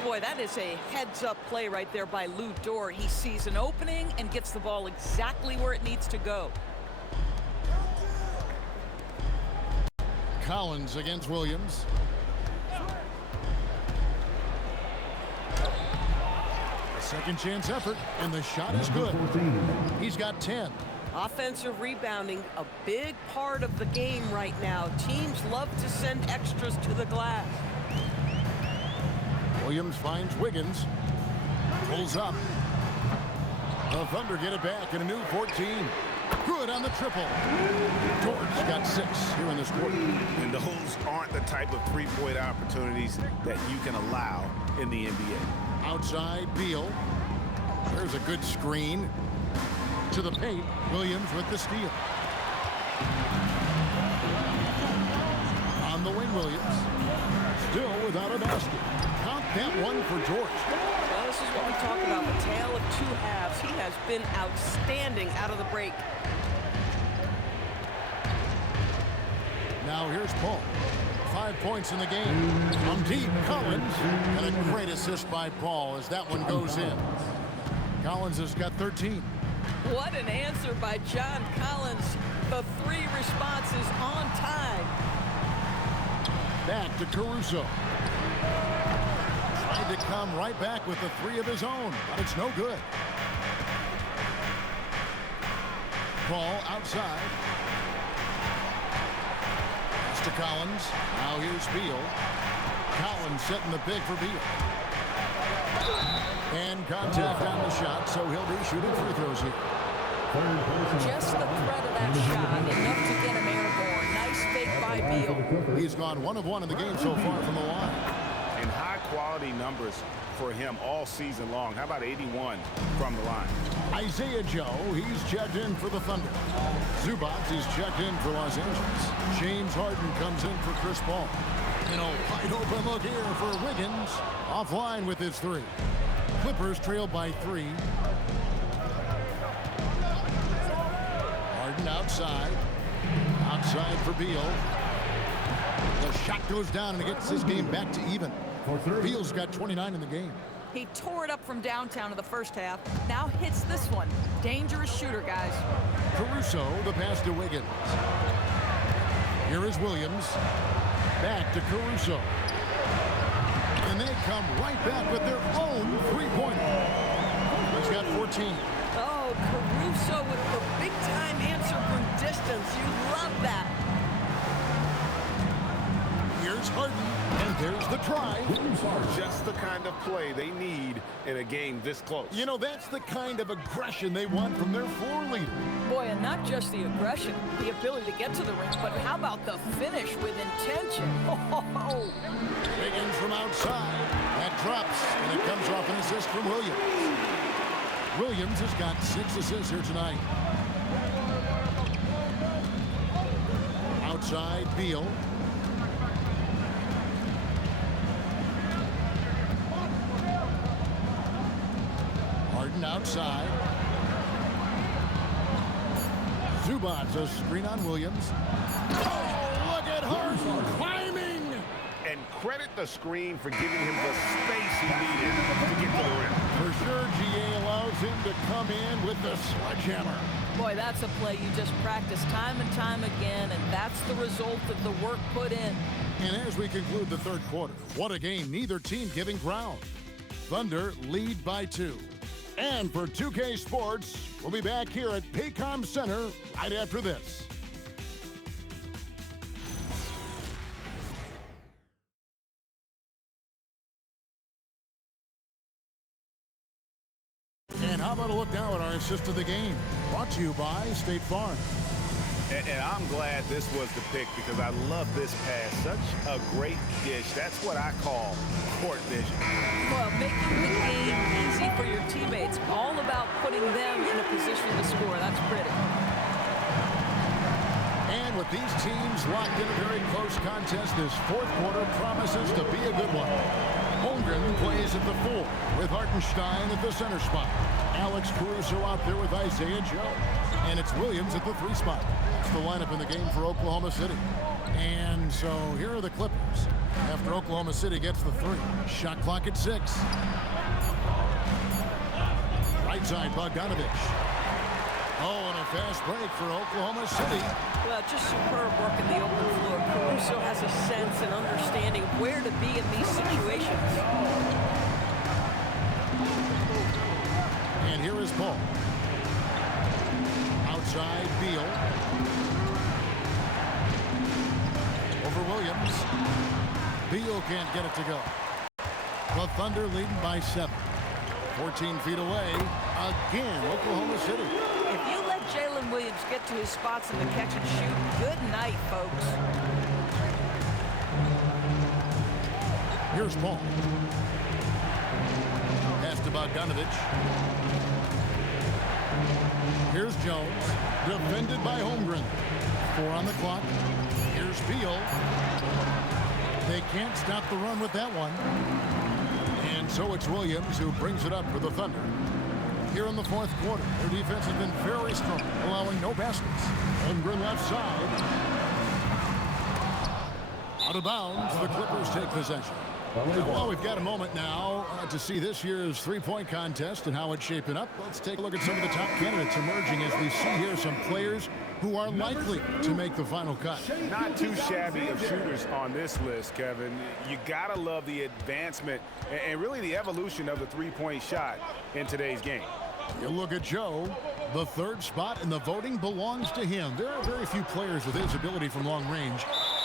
Boy, that is a heads-up play right there by Lou Dort. He sees an opening and gets the ball exactly where it needs to go. Collins against Williams. A second chance effort, and the shot is good. He's got 10. Offensive rebounding, a big part of the game right now. Teams love to send extras to the glass. Williams finds Wiggins. Pulls up. The Thunder get it back in a new 14. Good on the triple. Dort's got 6 here in this quarter. And those aren't the type of three-point opportunities that you can allow in the NBA. Outside, Beal. There's a good screen. To the paint, Williams with the steal. On the wing, Williams. Still without a basket. Count that one for George. Well, this is what we talk about, the tale of 2 halves. He has been outstanding out of the break. Now here's Paul. 5 points in the game. From deep, Collins. And a great assist by Paul as that one goes in. Collins has got 13. What an answer by John Collins. The 3 responses on time. Back to Caruso. Tried to come right back with the 3 of his own, but it's no good. Paul outside. Pass to Collins. Now here's Beal. Collins setting the big for Beal. And contact on the shot, so he'll be shooting free throws here. Just the threat of that shot, enough to get him airborne. Nice fake by Beal. He's gone 1 of 1 in the game so far from the line. And high-quality numbers for him all season long. How about 81 from the line? Isaiah Joe, he's checked in for the Thunder. Zubac is checked in for Los Angeles. James Harden comes in for Chris Paul. And a wide open look here for Wiggins. Offline with his 3. Clippers trail by 3. Harden outside. Outside for Beal. The shot goes down and it gets his game back to even. Beal's got 29 in the game. He tore it up from downtown in the first half. Now hits this one. Dangerous shooter, guys. Caruso, the pass to Wiggins. Here is Williams. Back to Caruso. And they come right back with their own 3-pointer. He's got 14. Oh, Caruso with the big-time answer from distance. You love that. Here's Harden, and there's the try. Just the kind of play they need in a game this close. You know, that's the kind of aggression they want from their floor leader. Boy, and not just the aggression, the ability to get to the rim, but how about the finish with intention? Oh. Wiggins from outside. That drops, and it comes off an assist from Williams. Williams has got 6 assists here tonight. Outside, Beal. Harden outside. Zubac, a screen on Williams. Oh, look at Harden climbing! And credit the screen for giving him the space he needed to get to the rim. For sure, GA allows him to come in with the sledgehammer. Boy, that's a play you just practice time and time again, and that's the result of the work put in. And as we conclude the 3rd quarter, what a game, neither team giving ground. Thunder lead by 2. And for 2K Sports, we'll be back here at Paycom Center right after this. And how about a look now at our assist of the game? Brought to you by State Farm. And I'm glad this was the pick because I love this pass. Such a great dish. That's what I call court vision. Well, making the game easy for your teammates. All about putting them in a position to score. That's pretty. And with these teams locked in a very close contest, this 4th quarter promises to be a good one. Holmgren plays at the 4 with Hartenstein at the center spot. Alex Caruso out there with Isaiah Joe. And it's Williams at the 3 spot. It's the lineup in the game for Oklahoma City. And so here are the Clippers. After Oklahoma City gets the 3. Shot clock at 6. Right side, Bogdanovich. Oh, and a fast break for Oklahoma City. Well, just superb work in the open floor. Caruso has a sense and understanding where to be in these situations. And here is Paul. Outside, Beal. Over Williams. Beal can't get it to go. The Thunder leading by 7. 14 feet away. Again, Oklahoma City. If you let Jalen Williams get to his spots in the catch and shoot, good night, folks. Here's Paul. Pass to Bogdanovich. Here's Jones. Defended by Holmgren. 4 on the clock. Here's Beal. They can't stop the run with that one. And so it's Williams who brings it up for the Thunder. Here in the 4th quarter, their defense has been very strong, allowing no baskets. Holmgren left side. Out of bounds, the Clippers take possession. Well, we've got a moment now to see this year's three-point contest and how it's shaping up. Let's take a look at some of the top candidates emerging as we see here some players who are likely to make the final cut. Not too shabby of shooters on this list, Kevin. You gotta love the advancement and really the evolution of the three-point shot in today's game. You look at Joe, the third spot in the voting belongs to him. There are very few players with his ability from long range,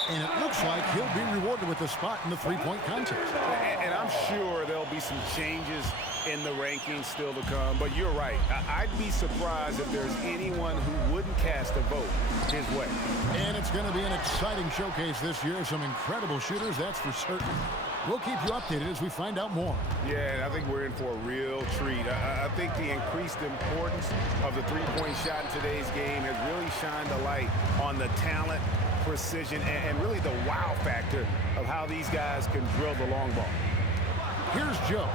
and it looks like he'll be rewarded with a spot in the three-point contest. And I'm sure there'll be some changes in the rankings still to come, but you're right. I'd be surprised if there's anyone who wouldn't cast a vote his way. And it's going to be an exciting showcase this year. Some incredible shooters, that's for certain. We'll keep you updated as we find out more. Yeah, I think we're in for a real treat. I think the increased importance of the three-point shot in today's game has really shined a light on the talent, precision, and really the wow factor of how these guys can drill the long ball. Here's Joe.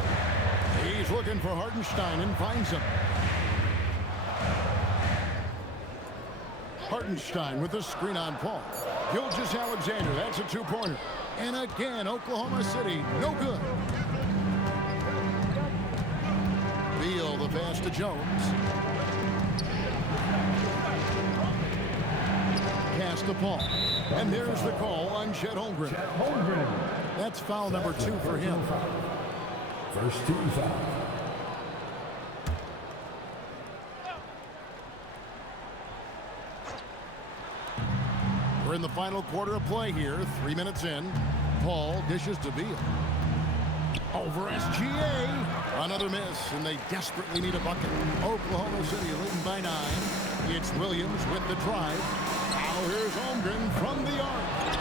He's looking for Hartenstein and finds him. Hartenstein with the screen on Paul. Gilgeous-Alexander, that's a two-pointer. And again, Oklahoma City, no good. Beal, the pass to Jones. Pass to Paul. And there's the call on Chet Holmgren. That's foul number 2 for him. First team foul. We're in the final quarter of play here. 3 minutes in. Paul dishes to Beal. Over SGA. Another miss, and they desperately need a bucket. Oklahoma City leading by 9. It's Williams with the drive. Now here's Holmgren from the arc.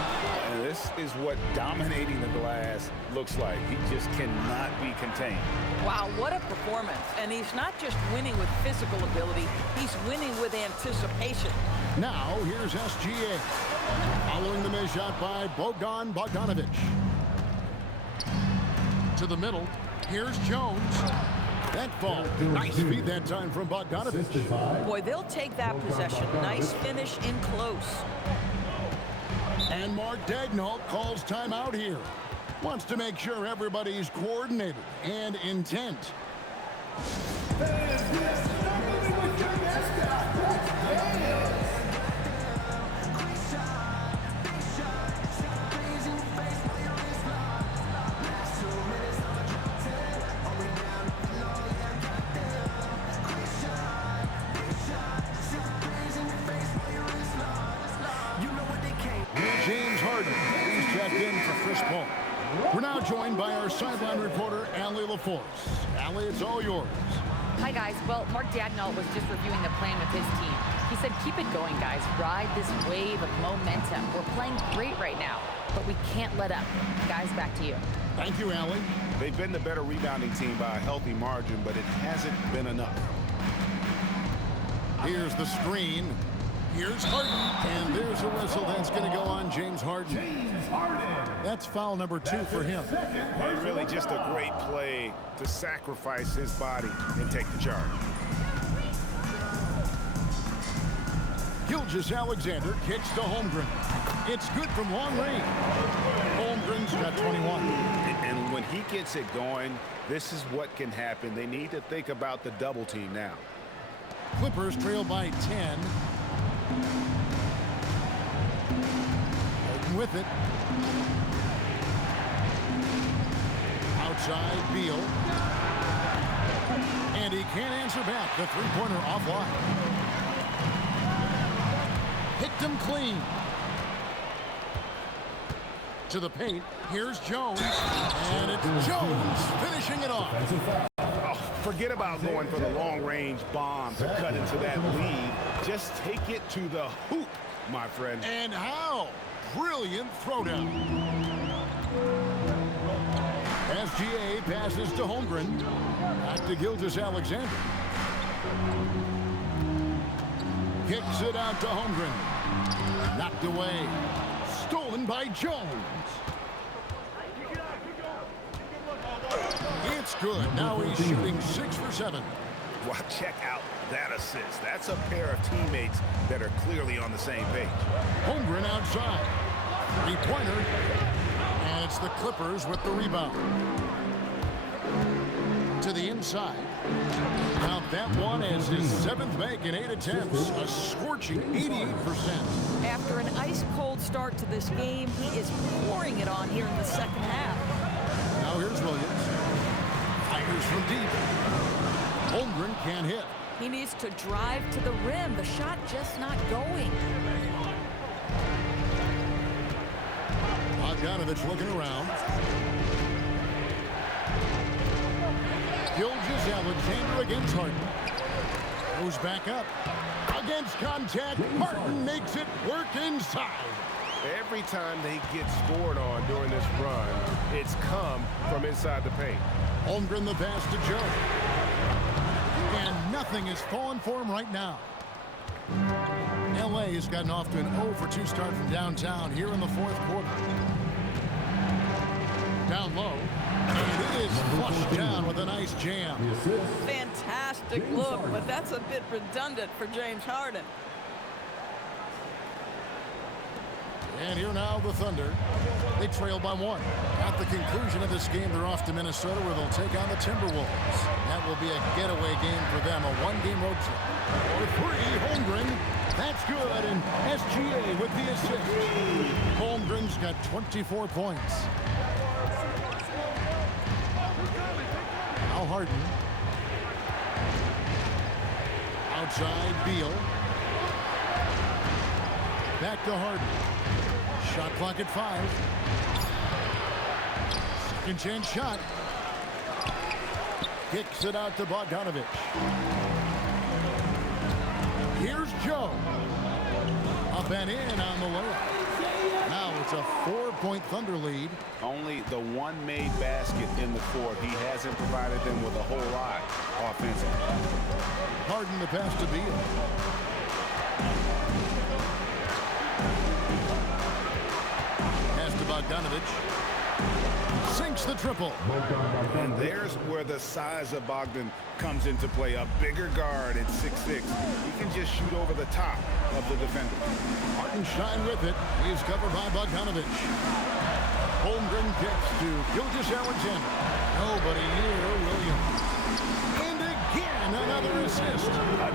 And this is what dominating the glass looks like. He just cannot be contained. Wow, what a performance. And he's not just winning with physical ability, he's winning with anticipation. Now here's SGA. Following the miss shot by Bogdanovic. To the middle. Here's Jones. That ball. Nice feed that time from Bogdanovic. Boy, they'll take that possession. Nice finish in close. And Mark Daigneault calls timeout here. Wants to make sure everybody's coordinated and intent. We're now joined by our sideline reporter, Allie LaForce. Allie, it's all yours. Hi, guys. Well, Mark Daigneault was just reviewing the plan with his team. He said, keep it going, guys. Ride this wave of momentum. We're playing great right now, but we can't let up. Guys, back to you. Thank you, Allie. They've been the better rebounding team by a healthy margin, but it hasn't been enough. Here's the screen. Here's Harden. And there's a whistle that's going to go on James Harden. That's foul number 2 for him. And really just a great play to sacrifice his body and take the charge. Gilgeous-Alexander kicks to Holmgren. It's good from long range. Holmgren's got 21. And when he gets it going, this is what can happen. They need to think about the double team now. Clippers trail by 10. Holden with it. Outside, Beal. And he can't answer back. The three-pointer offline. Picked him clean. To the paint. Here's Jones. And it's Jones finishing it off. Forget about going for the long-range bomb to cut into that lead. Just take it to the hoop, my friend. And how? Brilliant throwdown. SGA passes to Holmgren. Back to Gilgeous-Alexander. Kicks it out to Holmgren. Knocked away. Stolen by Jones. It's good. Now he's shooting 6 for 7. Well, check out that assist. That's a pair of teammates that are clearly on the same page. Holmgren outside. Three-pointer. the Clippers with the rebound. To the inside. Count that one as his 7th make in 8 attempts, a scorching 88%. After an ice-cold start to this game, he is pouring it on here in the second half. Now here's Williams. Fires from deep. Holmgren can't hit. He needs to drive to the rim. The shot just not going. Bogdanovich looking around. Gilgeous-Alexander against Harden. Goes back up. Against contact. Harden makes it work inside. Every time they get scored on during this run, it's come from inside the paint. Holmgren the pass to Joe. And nothing is falling for him right now. LA has gotten off to an 0-for-2 start from downtown here in the 4th quarter. Down low. And it is flushed down with a nice jam. Fantastic look, but that's a bit redundant for James Harden. And here now the Thunder. They trail by 1. At the conclusion of this game, they're off to Minnesota where they'll take on the Timberwolves. That will be a getaway game for them, a 1-game road trip. For 3, Holmgren. That's good, and SGA with the assist. Holmgren's got 24 points. Now Harden. Outside, Beal. Back to Harden. Shot clock at 5. Second chance shot. Kicks it out to Bogdanovich. Here's Joe. Up and in on the layup. Now it's a 4-point Thunder lead. Only the one made basket in the 4th. He hasn't provided them with a whole lot offensively. Harden the pass to Beal. Pass to Bogdanovich. Sinks the triple. And there's where the size of Bogdan comes into play. A bigger guard at 6'6". He can just shoot over the top of the defender. Hartenstein with it. He's covered by Bogdanovich. Holmgren kicks to Gilgeous-Alexander. Nobody near Williams. And again, another assist.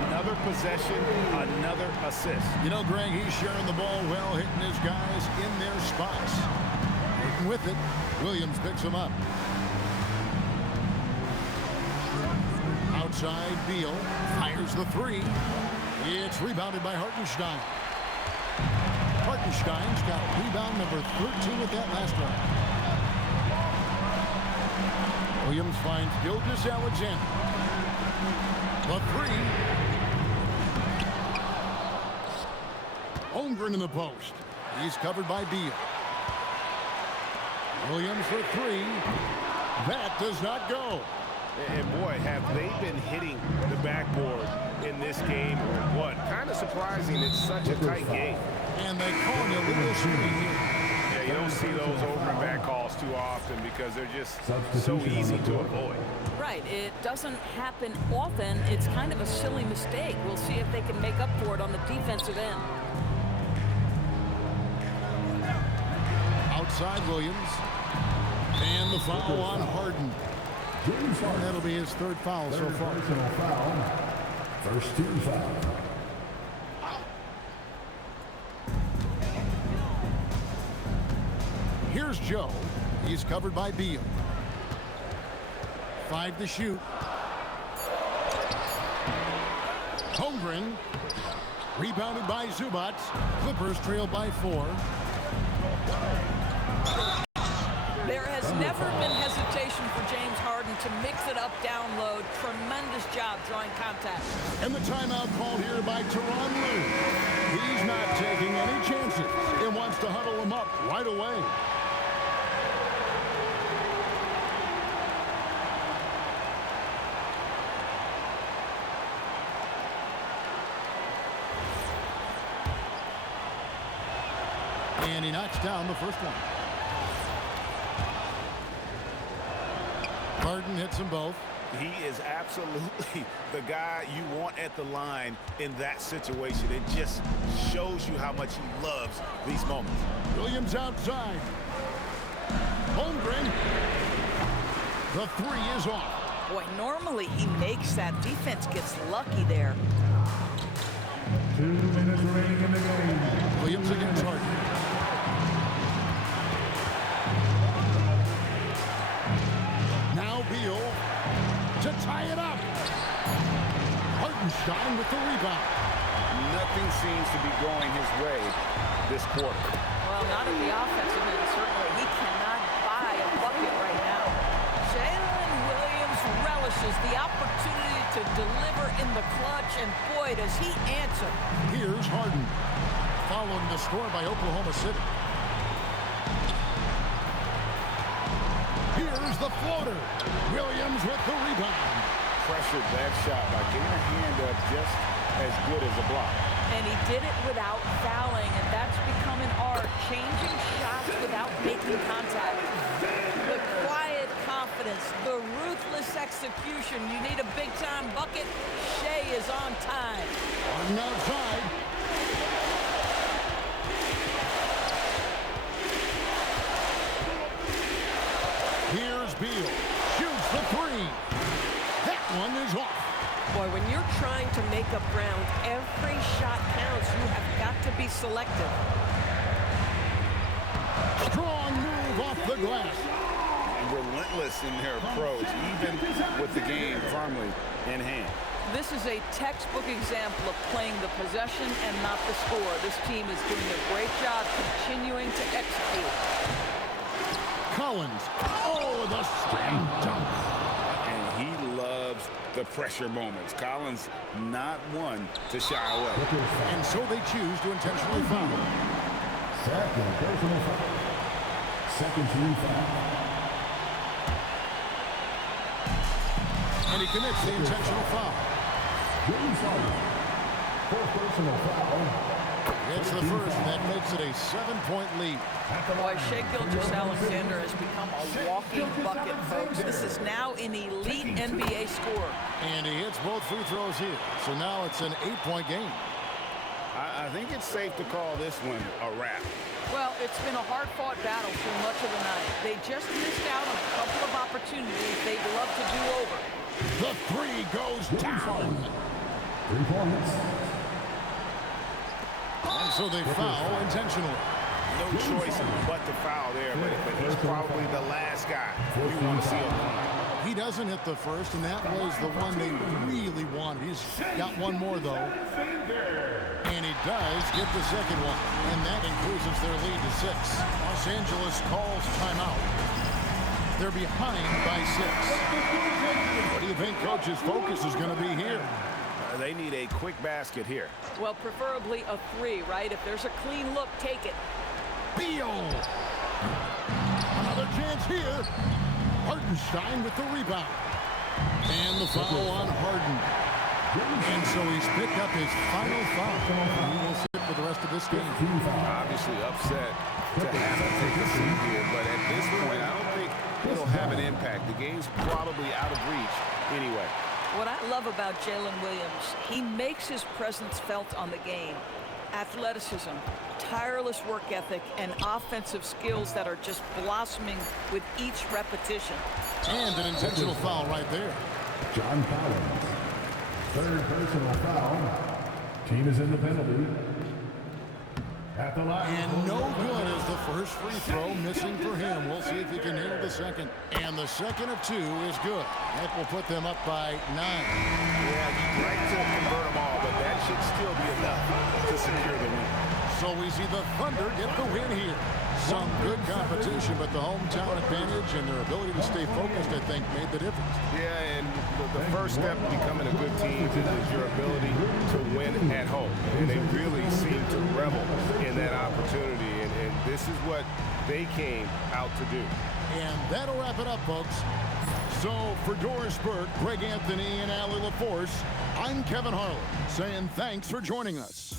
Another possession, another assist. You know, Greg, he's sharing the ball well, hitting his guys in their spots. Hitting with it. Williams picks him up. Outside, Beal fires the 3. It's rebounded by Hartenstein. Hartenstein's got rebound number 13 with that last one. Williams finds Gilgeous-Alexander. The 3. Holmgren in the post. He's covered by Beal. Williams for 3. That does not go. And boy, have they been hitting the backboard in this game or what? Kind of surprising. It's such a tight game. And they call an illegal shooting here. Yeah, you don't see those over and back calls too often because they're just so easy to avoid. Right, it doesn't happen often. It's kind of a silly mistake. We'll see if they can make up for it on the defensive end. Outside Williams. And the foul on Harden. That'll be his 3rd foul so far. First team foul. Here's Joe. He's covered by Beal. 5 to shoot. Holmgren. Rebounded by Zubac. Clippers trail by 4. There has never been hesitation for James Harden to mix it up down low. Tremendous job drawing contact. And the timeout called here by Tyronn Lue. He's not taking any chances. He wants to huddle him up right away. And he knocks down the first one. Harden hits them both. He is absolutely the guy you want at the line in that situation. It just shows you how much he loves these moments. Williams outside. Holmgren. The three is off. Boy, normally he makes that. Defense gets lucky there. 2 minutes remaining in the game. Williams against Harden. Now Beal to tie it up. Hartenstein with the rebound. Nothing seems to be going his way this quarter. Well, not at the offensive end, certainly. He cannot buy a bucket right now. Jalen Williams relishes the opportunity to deliver in the clutch, and boy, does he answer. Here's Harden, following the score by Oklahoma City. Here's the floater. Williams with the rebound. Pressured that shot by getting a hand up just as good as a block. And he did it without fouling, and that's become an art, changing shots without making contact. The quiet confidence, the ruthless execution. You need a big-time bucket. Shea is on time. Harden outside. Here's Beal. Shoots the three. That one is off. Boy, when you're trying to make up ground, every shot counts. You have got to be selective. Strong move off the glass. Relentless in their approach, even with the game firmly in hand. This is a textbook example of playing the possession and not the score. This team is doing a great job continuing to execute. Collins. Oh, the slam dunk. And he loves the pressure moments. Collins not one to shy away. And so they choose to intentionally foul. Second personal foul. Second team foul. And he commits the intentional foul. Fourth personal foul. It's the first, and that makes it a 7-point lead. Boy, Shea Gilgeous-Alexander has become a walking bucket, folks. This is now an elite NBA scorer. And he hits both free throws here. So now it's an 8-point game. I think it's safe to call this one a wrap. Well, it's been a hard-fought battle through much of the night. They just missed out on a couple of opportunities they'd love to do over. The three goes down. 3 points. And so they foul intentionally. No choice but to foul there, but he's probably the last guy you want to see him line. He doesn't hit the first, and that was the one they really wanted. He's got one more, though. And he does get the second one, and that increases their lead to 6. Los Angeles calls timeout. They're behind by 6. What do you think Coach's focus is going to be here? They need a quick basket here. Well, preferably a 3, right? If there's a clean look, take it. Beal. Another chance here. Hartenstein with the rebound. And the foul on Harden. And so he's picked up his final foul. He will sit for the rest of this game. Obviously upset to have to take a seat here, but at this point, I don't think it'll have an impact. The game's probably out of reach anyway. What I love about Jalen Williams, he makes his presence felt on the game. Athleticism, tireless work ethic, and offensive skills that are just blossoming with each repetition. And an intentional foul right there. John Collins. Third personal foul. Team is in the penalty. At the line. And no good as the first free throw missing for him. We'll see if he can nail the second. And the second of 2 is good. That will put them up by 9. Yeah, you'd like to convert them all, but that should still be enough to secure the win. So we see the Thunder get the win here. Some good competition, but the hometown advantage and their ability to stay focused, I think, made the difference. Yeah, and the first step to becoming a good team is your ability to win at home. And they really seem to revel in that opportunity, and this is what they came out to do. And that'll wrap it up, folks. So for Doris Burke, Greg Anthony, and Allie LaForce, I'm Kevin Harlan, saying thanks for joining us.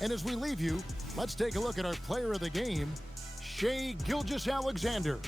And as we leave you, let's take a look at our player of the game, Shea Gilgeous-Alexander.